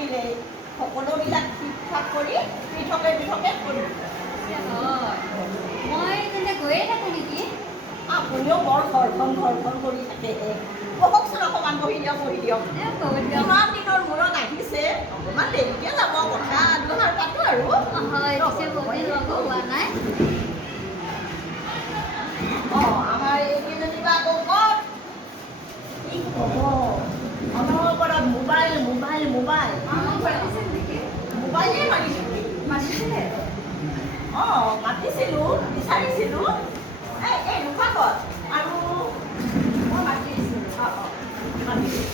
দিলে সকলোবিলাক ঠিক ঠাক কৰি পৃথকে পৃথকে কৰিম। মই তেন্তে গৈয়ে থাকোঁ নেকি? আপুনিও বৰ ঘৰখন কৰি থাকে। বহকচোন অকণমান বহি দিয়ক। ইমান দিনৰ মূৰত আহিছে, অকণমান দেৰিকে যাব, কথা দুষাৰ পাতো আৰু। হয়, পিছে বহুত দিন লগো হোৱা নাই। আমাৰ এইকেইজনী বা আকৌ ক'ত? কি ক'ব, অনবৰত মোবাইল। মোবাইলে মাৰিছিলে। মাতিছিলোঁ, বিচাৰিছিলোঁ। এই ৰূপা ক'ত? আৰু মই মাতিছোঁ। মাতিছোঁ।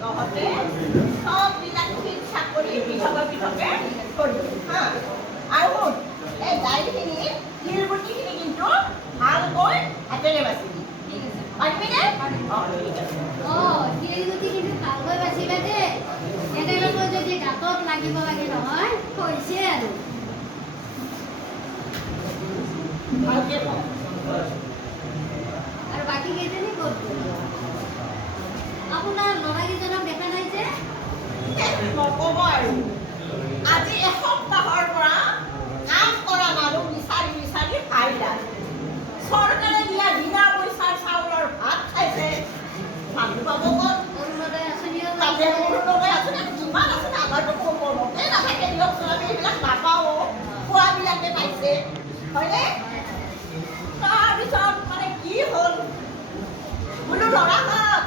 তহঁতে চববিলাক ঠিক ঠাক কৰি পৃথকে কৰিবি হা। আৰু এই দাইলখিনি শিলগুটিখিনি কিন্তু ভালকৈ হাতেৰে বাচিবি। পাৰিবিনে? ঠিক আছে। শিলগুটি কিন্তু ভালকৈ বাচিবা দেই। একেলগে যদি দাঁতত লাগিব লাগে নহয়, হৈছে আৰু। ভালকৈ কওঁ। আৰু বাকী কেইজনী ক'ত গ'ল? আপোনাৰ ল'ৰাকেইজনক দেখা নাই যে? নক'ব আৰু, আজি এসপ্তাহৰ পৰা কাম কৰা মানুহ বিচাৰি হাইৰাণ। চৰকাৰে দিয়া বিনা পইচাৰ চাউলৰ ভাত খাইছে। মানুহ পাব ক'ত? অৰুণোদয় আঁচনিও তাতে অৰুণোদয় আঁচনি কিমান আছে আমাৰতো মনতে নাথাকে দিয়কচোন, আমি এইবিলাক নাপাওঁ। খোৱাবিলাকে পাইছে হয়নে? তাৰপিছত মানে কি হ'ল বোলো ল'ৰাহঁত,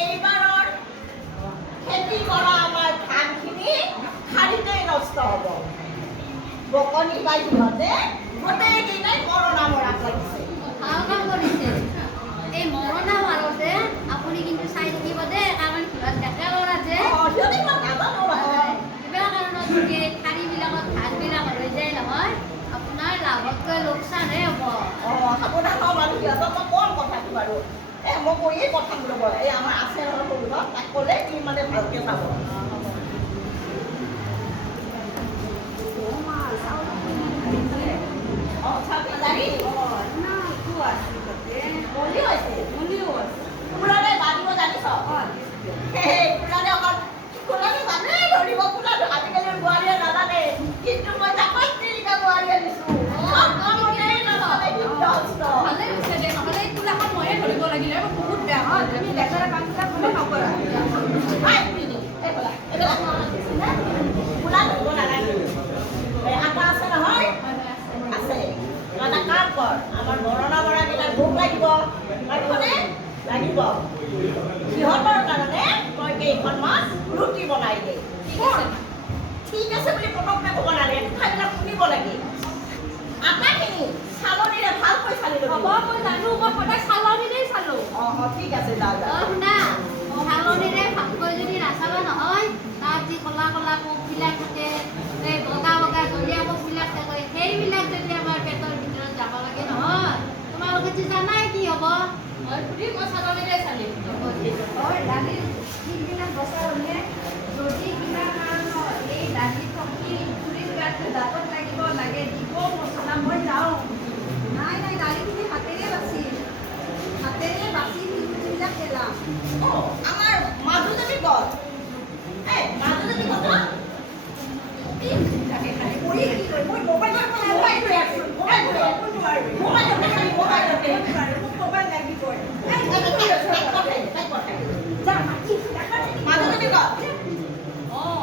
এইবাৰৰ খেতি কৰা আমাৰ ধানখিনি শাৰীতেই নষ্ট হ'ব। বকনি পাই সিহঁতে গোটেইকেইটাই মৰণা মৰাত লাগিছে। ভাল কাম কৰিছে। এই মৰণা মাৰোতে আপুনি কিন্তু চাই থাকিব দেই, কাৰণ সিহঁত ডেকা ল'ৰা যে। সিহঁতে ইমান নাজানো নহয়। কিবা কাৰণত যদি এই ঠাৰিবিলাকত ধানবিলাক হৈ যায় নহয়, আপোনাৰ লাভতকৈ লোকচানহে হ'ব। সাৱধান হওঁ বাৰু, সিহঁতক মই ক'ম কথাটো বাৰু। মই কৈয়ে পঠাম ৰ'ব। এই আমাৰ আছে নহয় সৰুহঁত, তাক ক'লে সি মানে ভালকৈ চাব। ফুলাৰে বান্ধিব জানিছ? ফুলাৰে অকণ ফুলাৰে জানে ধৰিব। ফুলাটো আজিকালি বোৱাৰীয়ে নাজানে, কিন্তু মই জাপাত তিলিকা বোৱাৰী আনিছোঁ। আমাৰ মৰণা মৰাকেইটাৰ ভোক লাগিব সিহঁতৰ কাৰণে তই কেইখনমান ৰুটি বনাই দে। ঠিক আছে বুলি পটককৈ ক'ব নালাগে, কথাবিলাক শুনিব লাগে। আটাখিনি চালনীৰে ভালকৈ চালি ল'বি। মই জানো, মই সদায় চালনীৰেই চালোঁ। ঠিক আছে যা। শুনা, চালনীৰে ভালকৈ যদি নাচাবা নহয়, তাত যি ক'লা পোকবিলাক থাকে, এই বগা জলীয়া পোকবিলাক থাকে, সেইবিলাক যদি আমাৰ পেটৰ ভিতৰত যাব লাগে নহয়, তোমালোকে জানাই কি হ'ব। মই চালনীৰে চালিম। দালিৰ যিবিলাক বছৰলে যদি কিবা কাৰণত এই দালি চব্জি চুৰিৰ গাঁঠটো দাঁতত লাগিব লাগে, দিব মছলা, মই যাওঁ। নাই দালিখিনি হাতেৰে বাচি শিলগুটিবিলাক পেলাম। আমাৰ মাজুজনী ক'ত? মাজুজনী ক'ত?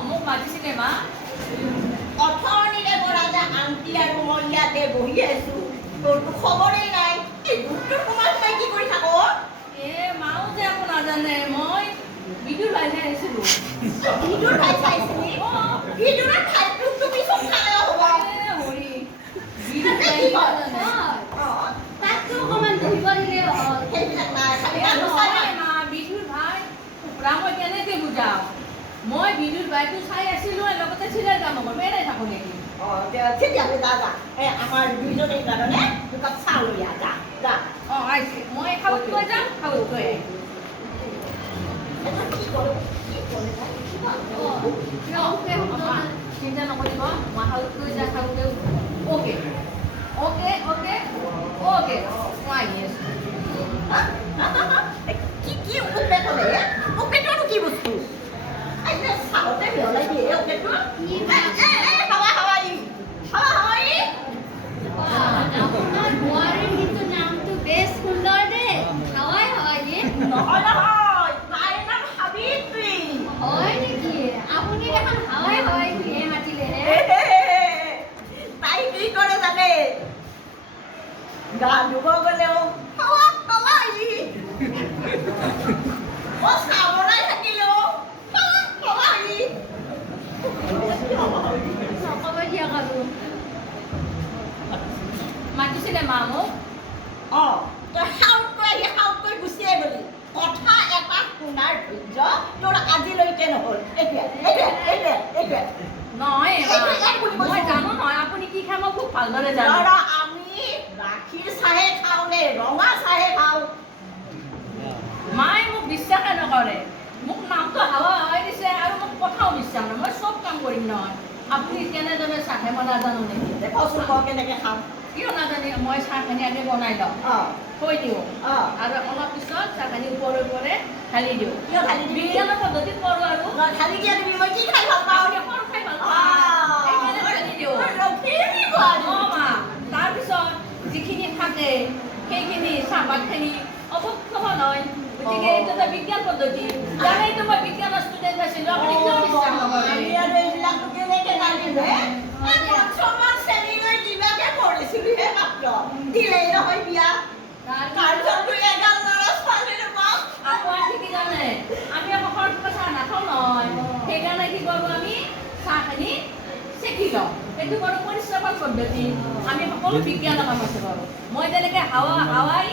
মোক মাতিছিলে মা। অথনিৰে পৰা যে আন্টি আৰু মই ইয়াতে বহি আছো, তোৰতো খবৰেই নাই। এই দুখটোৰ সোমাই কি কৰি থাক? মাও যে একো নাজানে, মই বিদুৰ ভাই চাই আহিছিলোঁ। বিদুৰ ভাই চাইছিলি? বিদুৰৰ ভাইটোক তুমি চব খালে হ'ব। তাততো অকণমান বহিব দিলে হ'ল। সেইবিলাক নাই, খালি বিদুৰ ভাই মই কেনেকৈ বুজাওঁ? মই বিদুৰ ভাইটো চাই আছিলোঁ, লগতে চিলাই কাম কৰিব এৰাই থাকোঁ নেকি? তেতিয়াহ'লে যা। আমাৰ দুইজনীৰ কাৰণে দুকাপ চাহ লৈ আহ, যা। আহিছে। মই খাবত থৈ যাম, খাবত থৈ আহিম। কি কৰে? কিয় ওকে শব্দটো চিন্তা নকৰিব মই হালকৈ যা খাওঁতে অ'কে অ'কে অ'কে অ'কে মই আহি আছোঁ কি ওকে ক'লে ওকেটো কি বস্তু এই যে চাওঁতে বেলাই দিয়ে ওকেটো আপোনাৰ বোৱাৰীৰ কিন্তু নামটো বেছ সুন্দৰ দেই হাৱাই হয় নে হয় নেকি আপুনি দেখোন হাৱাই হয় বুলিহে মাতিলে হে তাই কি কৰে জানে গা ধুব গ'লেও হাৱা হাৱাই চাবৰাই থাকিলেও হাৱা হাৱাই নক'ব দিয়ক আৰু মাতিছিলে মা মোক তই সাউতকৈ গুচিয়ে গলি কথা এটা শুনাৰ ধৈৰ্য তোৰ আজিলৈকে নহ'ল এতিয়া নহয় এইটো মই জানো নহয় আপুনি কি খাই মই খুব ভালদৰে জানো ধৰা আমি গাখীৰ চাহে খাওঁ নে ৰঙা চাহে খাওঁ মায়ে মোক বিশ্বাসে নকৰে মোক নামটো হাৱা হাৱাই দিছে আৰু মোক কথাও বিশ্বাস নকৰে মই চব কাম কৰিম নহয় আপুনি কেনেদৰে চাহ খাই মই নাজানো নেকি দেখোচোন ক কেনেকে খাওঁ কিয় নাজানে মই চাহখিনি আগে বনাই লওঁ থৈ দিওঁ আৰু অলপ পিছত চাহখিনি ওপৰে ওপৰে ঢালি দিওঁ কিয় ঢালি দিবি বিজ্ঞানৰ পদ্ধতিত কৰোঁ আৰু ঢালি দিয়া দিবি মই কি খাই ভাল পাওঁ আপুনি সৰু খাই ভাল পাওঁ সেইকাৰণে ঢালি দিওঁ অঁ মা তাৰপিছত যিখিনি থাকে সেইখিনি চাহপাতখিনি অৱক্ষয় নহয় গতিকে এইটো এটা বিজ্ঞান পদ্ধতি জানেইতো মই বিজ্ঞানৰ ষ্টুডেণ্ট আছিলোঁ আপুনি কিয় বিশ্বাস নকৰে আমি আৰু এইবিলাকো কেনেকে জানিম হে পঞ্চমমান শ্ৰেণীলৈ কিবাকে পঢ়িছিলোহে মাত্ৰ দিলেই নহয় বিয়া তাৰপিছত তুই এগাল ল'ৰা ছোৱালী পাওঁ আকৌ ঠিকে জানে আমি আকৌ সৰটোকে চাহ নাখাওঁ নহয় সেইকাৰণে কি কৰোঁ আমি চাহখিনি চেকি লওঁ সেইটো কৰোঁ পৰিশ্ৰমৰ পদ্ধতি আমি সকলো বিজ্ঞানৰ কাম আছে বাৰু মই তেনেকৈ হাৱাই